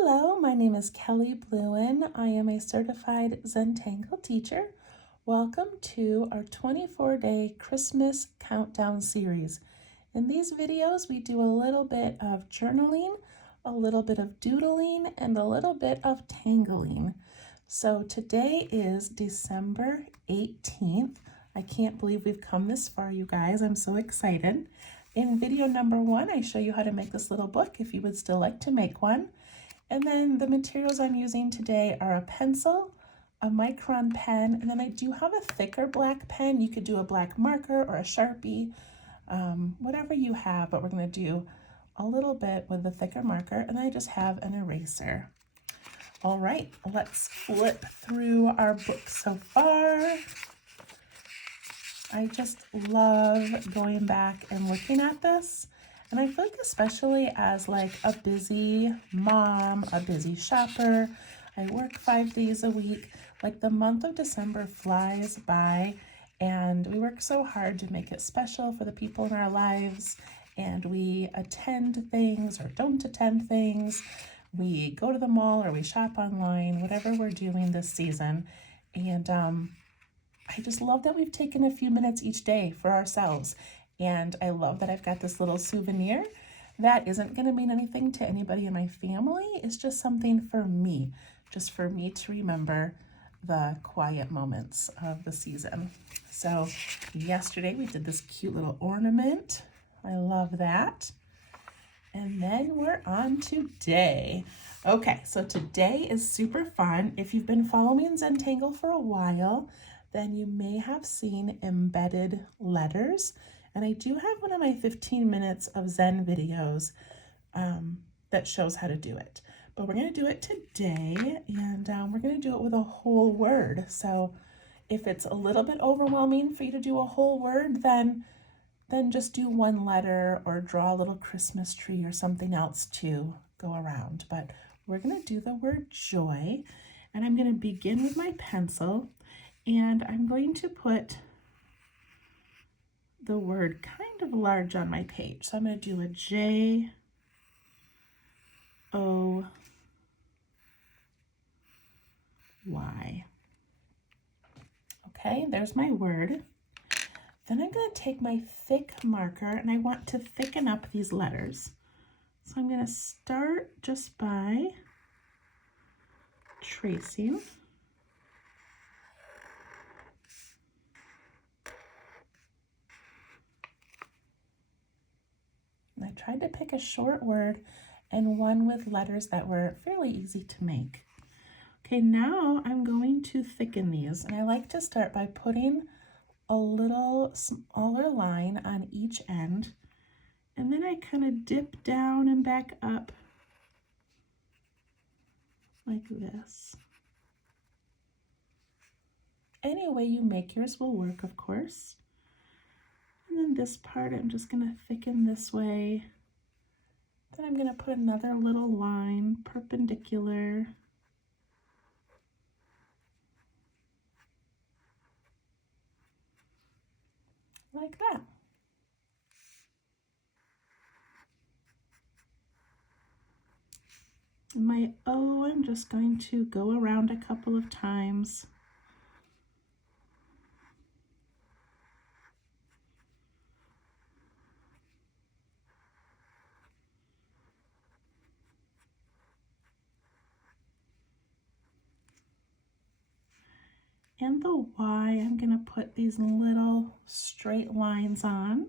Hello, my name is Kelly Bluen. I am a certified Zentangle teacher. Welcome to our 24-day Christmas countdown series. In these videos, we do a little bit of journaling, a little bit of doodling, and a little bit of tangling. So today is December 18th. I can't believe we've come this far, you guys. I'm so excited. In video number 1, I show you how to make this little book if you would still like to make one. And then the materials I'm using today are a pencil, a micron pen, and then I do have a thicker black pen. You could do a black marker or a Sharpie, whatever you have, but we're going to do a little bit with the thicker marker, and I just have an eraser. All right, let's flip through our book so far. I just love going back and looking at this. And I feel like especially as like a busy mom, a busy shopper, I work 5 days a week, like the month of December flies by and we work so hard to make it special for the people in our lives, and we attend things or don't attend things. We go to the mall or we shop online, whatever we're doing this season. And I just love that we've taken a few minutes each day for ourselves. And I love that I've got this little souvenir that isn't going to mean anything to anybody in my family. It's just something for me, just for me to remember the quiet moments of the season. So yesterday we did this cute little ornament. I love that. And then we're on today. Okay, so today is super fun. If you've been following Zentangle for a while, then you may have seen embedded letters. And I do have one of my 15 minutes of Zen videos that shows how to do it. But we're going to do it today, and we're going to do it with a whole word. So if it's a little bit overwhelming for you to do a whole word, then just do one letter or draw a little Christmas tree or something else to go around. But we're going to do the word joy, and I'm going to begin with my pencil, and I'm going to put the word kind of large on my page. So I'm going to do a J-O-Y. Okay, there's my word. Then I'm going to take my thick marker, and I want to thicken up these letters. So I'm going to start just by tracing. I tried to pick a short word and one with letters that were fairly easy to make. Okay, now I'm going to thicken these, and I like to start by putting a little smaller line on each end, and then I kind of dip down and back up like this. Any way you make yours will work, of course. And then this part I'm just going to thicken this way. Then I'm going to put another little line perpendicular. Like that. And my O, I'm just going to go around a couple of times. And the Y, I'm going to put these little straight lines on.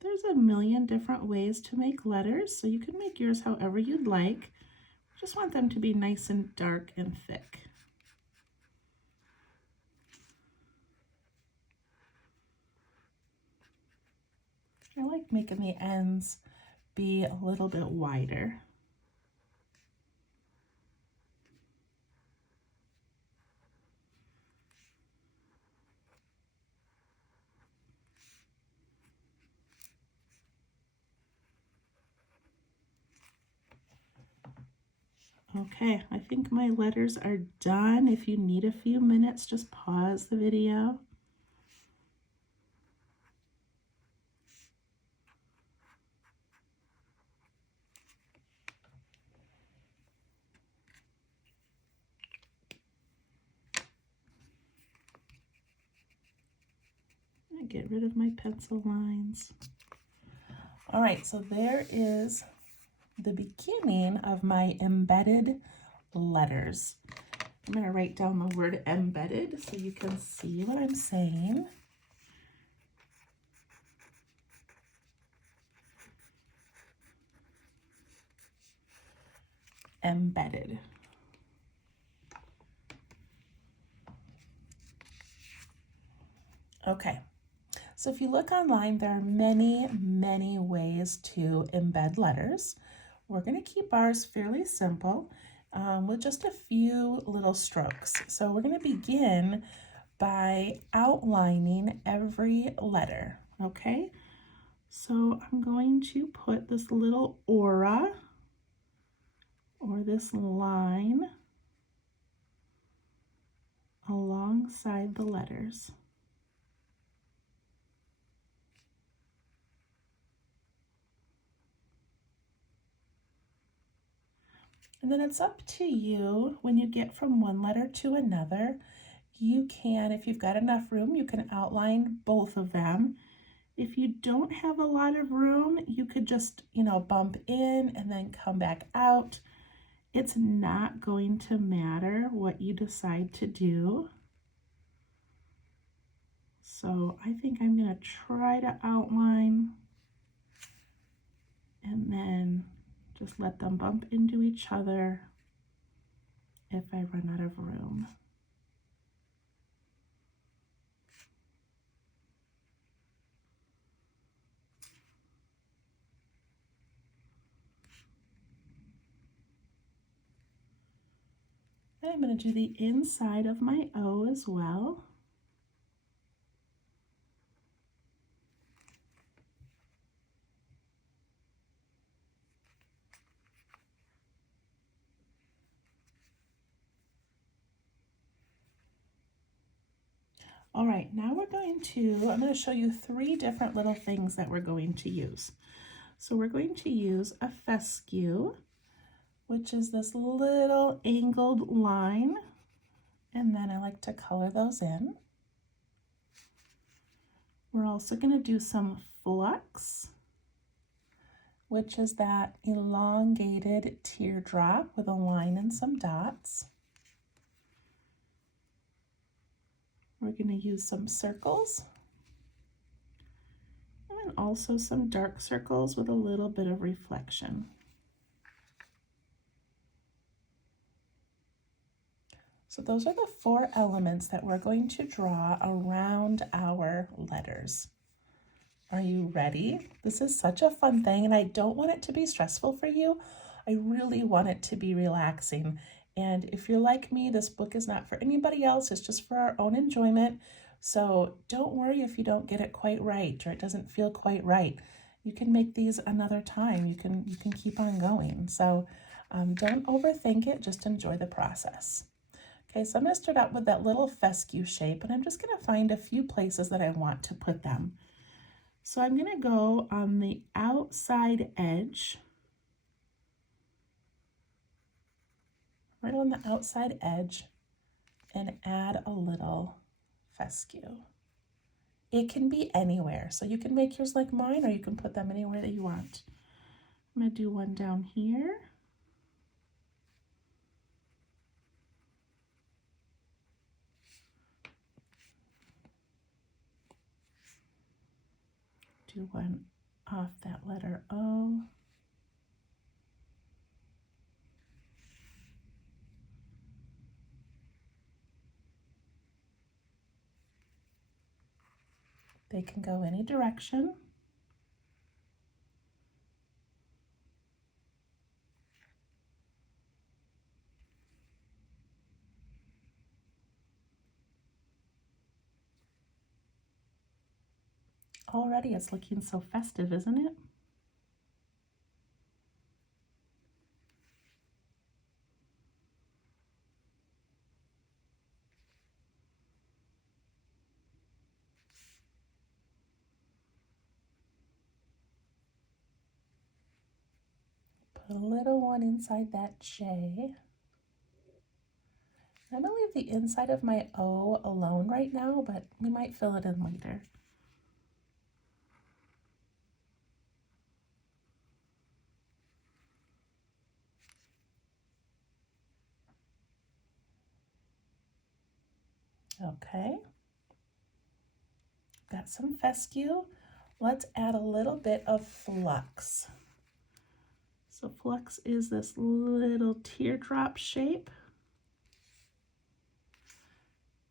There's a million different ways to make letters, so you can make yours however you'd like. Just want them to be nice and dark and thick. I like making the ends be a little bit wider. Okay, I think my letters are done. If you need a few minutes, just pause the video. Get rid of my pencil lines. All right, so there is the beginning of my embedded letters. I'm going to write down the word embedded so you can see what I'm saying. Embedded. Okay, so if you look online, there are many, many ways to embed letters. We're going to keep ours fairly simple with just a few little strokes. So we're going to begin by outlining every letter, okay? So I'm going to put this little aura or this line alongside the letters. And then it's up to you when you get from one letter to another. You can, if you've got enough room, you can outline both of them. If you don't have a lot of room, you could just, bump in and then come back out. It's not going to matter what you decide to do. So I think I'm going to try to outline and then just let them bump into each other if I run out of room. And I'm going to do the inside of my O as well. All right, now I'm going to show you 3 different little things that we're going to use. So we're going to use a fescue, which is this little angled line, and then I like to color those in. We're also going to do some flux, which is that elongated teardrop with a line and some dots. We're going to use some circles, and then also some dark circles with a little bit of reflection. So those are the 4 elements that we're going to draw around our letters. Are you ready? This is such a fun thing, and I don't want it to be stressful for you. I really want it to be relaxing. And if you're like me, this book is not for anybody else. It's just for our own enjoyment. So don't worry if you don't get it quite right or it doesn't feel quite right. You can make these another time. You can keep on going. So don't overthink it. Just enjoy the process. Okay, so I'm going to start out with that little fescue shape, and I'm just going to find a few places that I want to put them. So I'm going to go on the outside edge, right on the outside edge, and add a little fescue. It can be anywhere, so you can make yours like mine, or you can put them anywhere that you want. I'm going to do one down here. Do one off that letter O. They can go any direction. Already it's looking so festive, isn't it? Put a little one inside that J. I'm going to leave the inside of my O alone right now, but we might fill it in later. Okay, got some fescue. Let's add a little bit of flux. So flux is this little teardrop shape.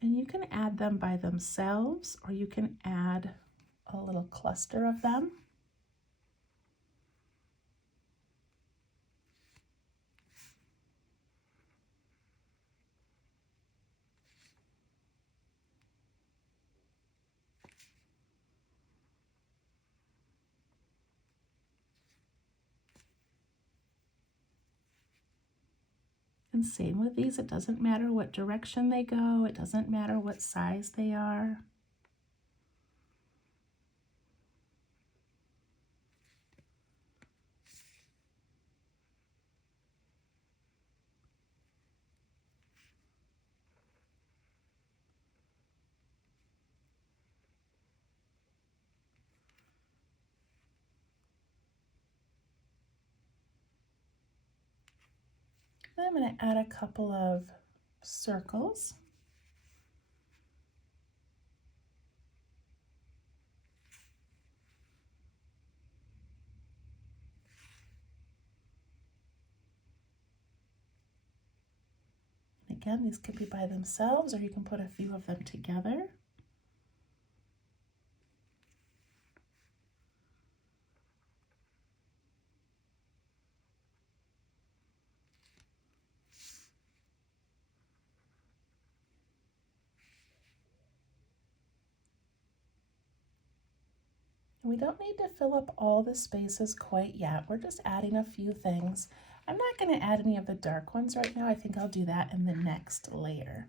And you can add them by themselves, or you can add a little cluster of them. And same with these, it doesn't matter what direction they go, it doesn't matter what size they are. Then I'm going to add a couple of circles. Again, these could be by themselves, or you can put a few of them together. We don't need to fill up all the spaces quite yet. We're just adding a few things. I'm not going to add any of the dark ones right now. I think I'll do that in the next layer.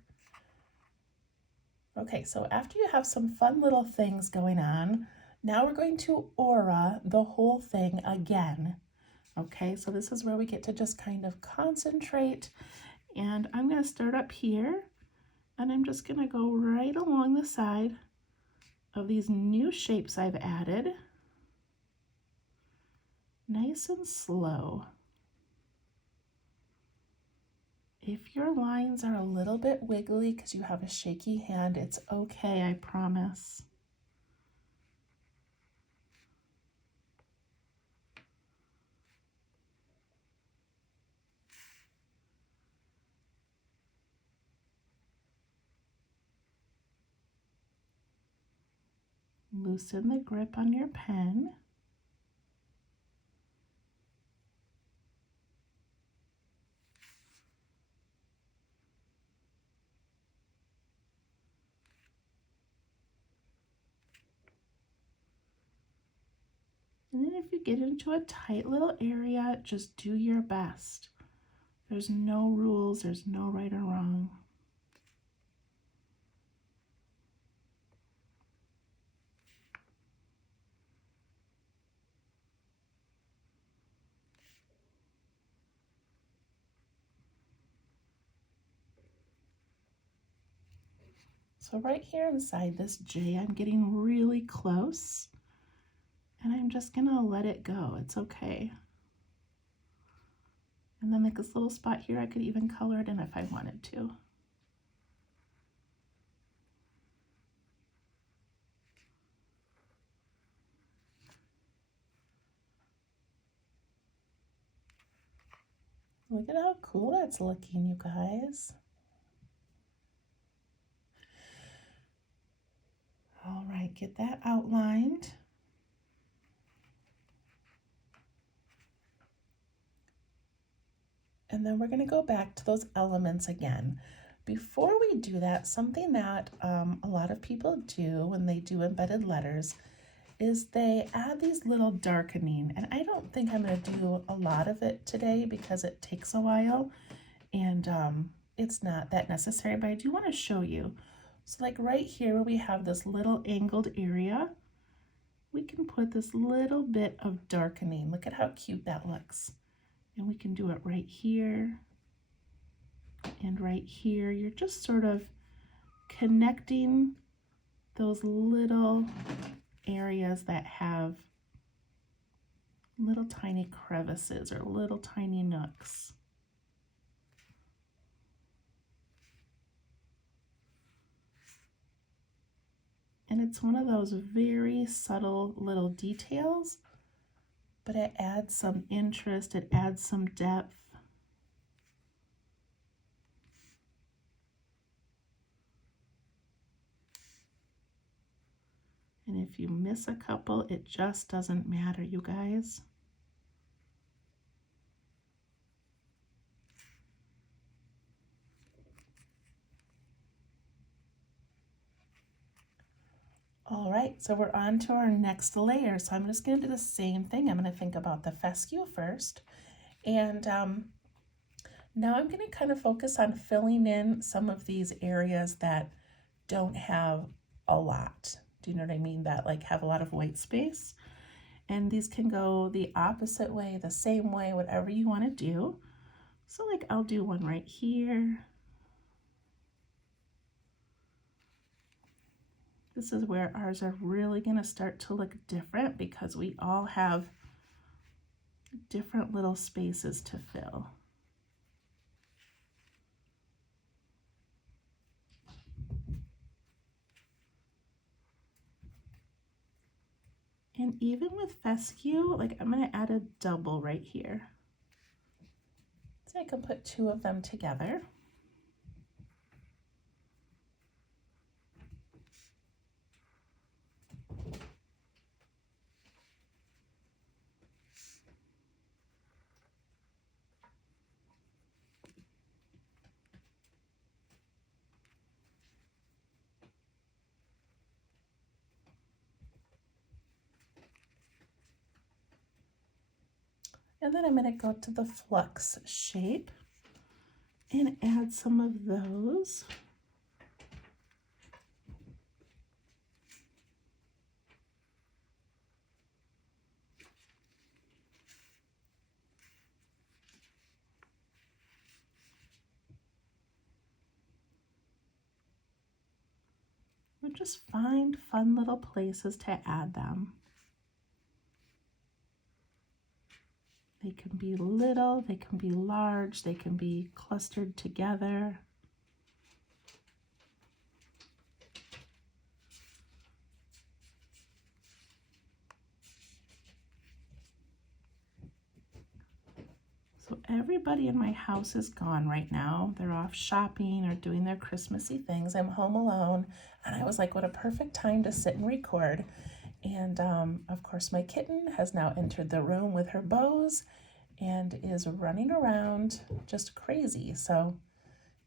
Okay, so after you have some fun little things going on, now we're going to aura the whole thing again. Okay, so this is where we get to just kind of concentrate. And I'm going to start up here, and I'm just going to go right along the side of these new shapes I've added. Nice and slow. If your lines are a little bit wiggly because you have a shaky hand, it's okay, I promise. Loosen the grip on your pen. And then if you get into a tight little area, just do your best. There's no rules, there's no right or wrong. So right here inside this J, I'm getting really close, and I'm just gonna let it go. It's okay. And then like this little spot here, I could even color it in if I wanted to. Look at how cool that's looking, you guys. All right, get that outlined. And then we're going to go back to those elements again. Before we do that, something that a lot of people do when they do embedded letters is they add these little darkening. And I don't think I'm going to do a lot of it today because it takes a while and it's not that necessary, but I do want to show you. So like right here where we have this little angled area, we can put this little bit of darkening. Look at how cute that looks. And we can do it right here and right here. You're just sort of connecting those little areas that have little tiny crevices or little tiny nooks. And it's one of those very subtle little details, but it adds some interest, it adds some depth. And if you miss a couple, it just doesn't matter, you guys. All right, so we're on to our next layer. So I'm just going to do the same thing. I'm going to think about the fescue first. And now I'm going to kind of focus on filling in some of these areas that don't have a lot. Do you know what I mean? That like have a lot of white space. And these can go the opposite way, the same way, whatever you want to do. So like I'll do one right here. This is where ours are really going to start to look different because we all have different little spaces to fill. And even with fescue, like I'm going to add a double right here. So I can put two of them together. And then I'm going to go to the flux shape and add some of those. Or just find fun little places to add them. They can be little, they can be large, they can be clustered together. So everybody in my house is gone right now. They're off shopping or doing their Christmassy things. I'm home alone, and I was like, what a perfect time to sit and record. And of course, my kitten has now entered the room with her bows and is running around just crazy. So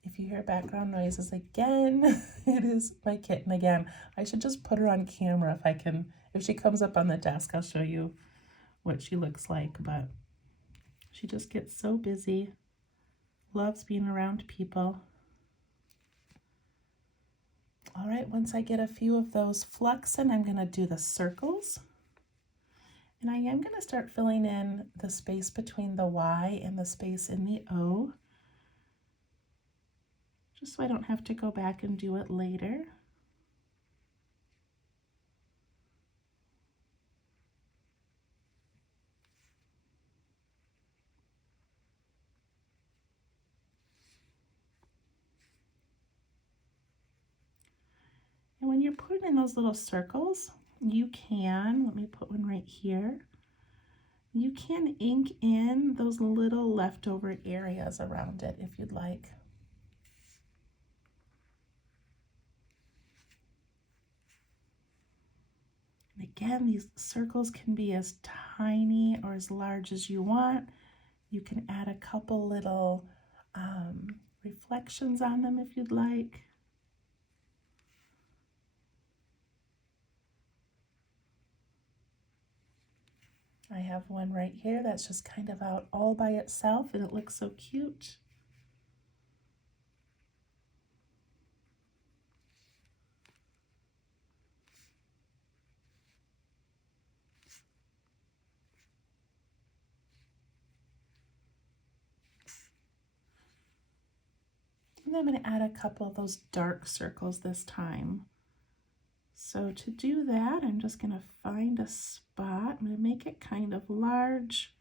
if you hear background noises again, it is my kitten again. I should just put her on camera if I can. If she comes up on the desk, I'll show you what she looks like. But she just gets so busy, loves being around people. All right, once I get a few of those flux in, I'm going to do the circles. And I am going to start filling in the space between the Y and the space in the O, just so I don't have to go back and do it later. And when you're putting in those little circles, you can, let me put one right here, you can ink in those little leftover areas around it if you'd like. And again, these circles can be as tiny or as large as you want. You can add a couple little reflections on them if you'd like. I have one right here that's just kind of out all by itself and it looks so cute. And I'm going to add a couple of those dark circles this time. So to do that, I'm just going to find a spot. I'm going to make it kind of large,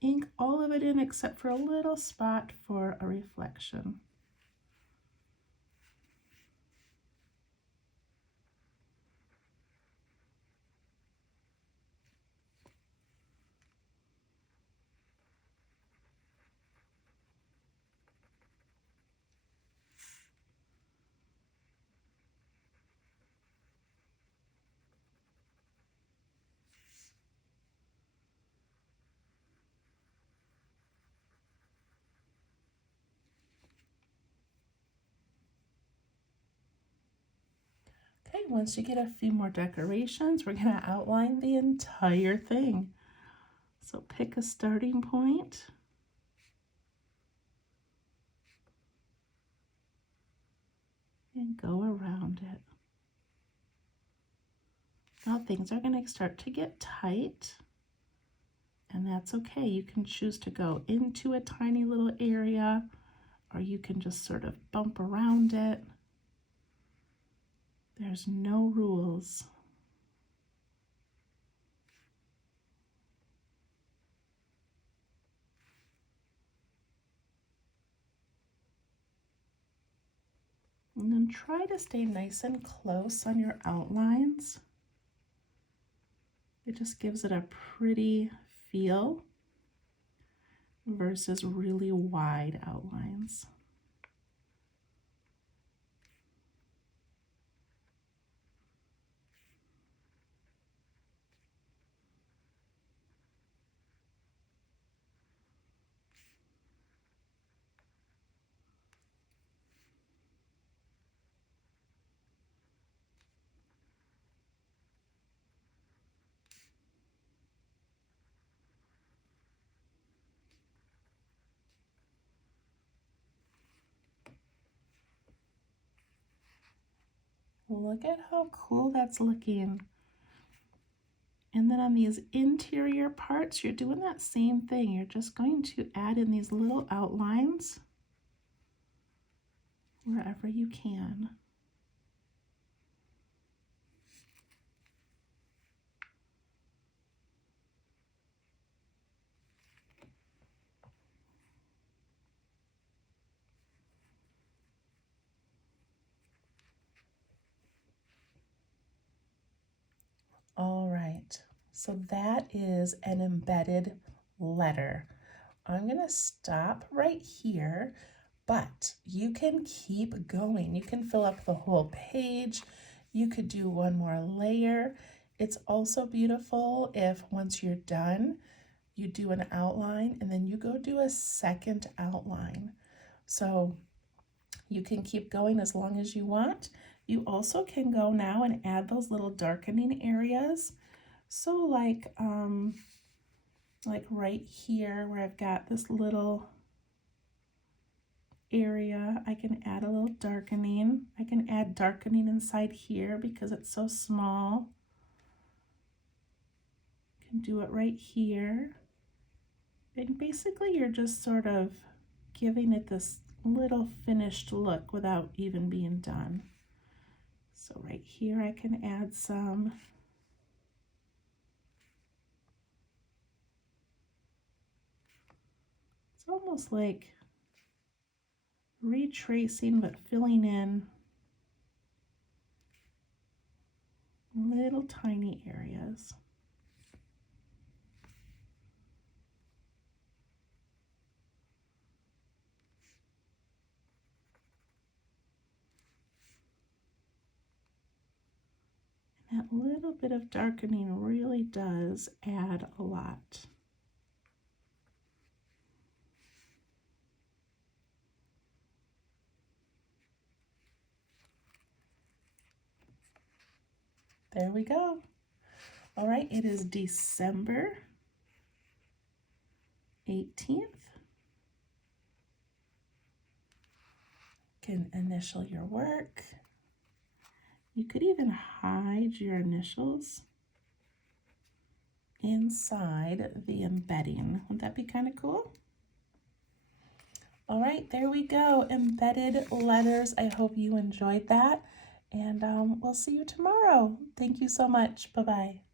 ink all of it in except for a little spot for a reflection. Okay, once you get a few more decorations, we're going to outline the entire thing. So pick a starting point. And go around it. Now things are going to start to get tight, and that's okay. You can choose to go into a tiny little area, or you can just sort of bump around it. There's no rules. And then try to stay nice and close on your outlines. It just gives it a pretty feel versus really wide outlines. Look at how cool that's looking. And then on these interior parts, you're doing that same thing. You're just going to add in these little outlines wherever you can. All right, so that is an embedded letter. I'm going to stop right here, but you can keep going. You can fill up the whole page. You could do one more layer. It's also beautiful if once you're done, you do an outline and then you go do a second outline. So you can keep going as long as you want. You also can go now and add those little darkening areas. So like right here where I've got this little area, I can add a little darkening. I can add darkening inside here because it's so small. You can do it right here. And basically you're just sort of giving it this little finished look without even being done. So right here I can add some. It's almost like retracing but filling in little tiny areas. And that little bit of darkening really does add a lot. There we go. All right, it is December 18th. You can initial your work. You could even hide your initials inside the embedding. Wouldn't that be kind of cool? All right, there we go. Embedded letters. I hope you enjoyed that. And we'll see you tomorrow. Thank you so much. Bye-bye.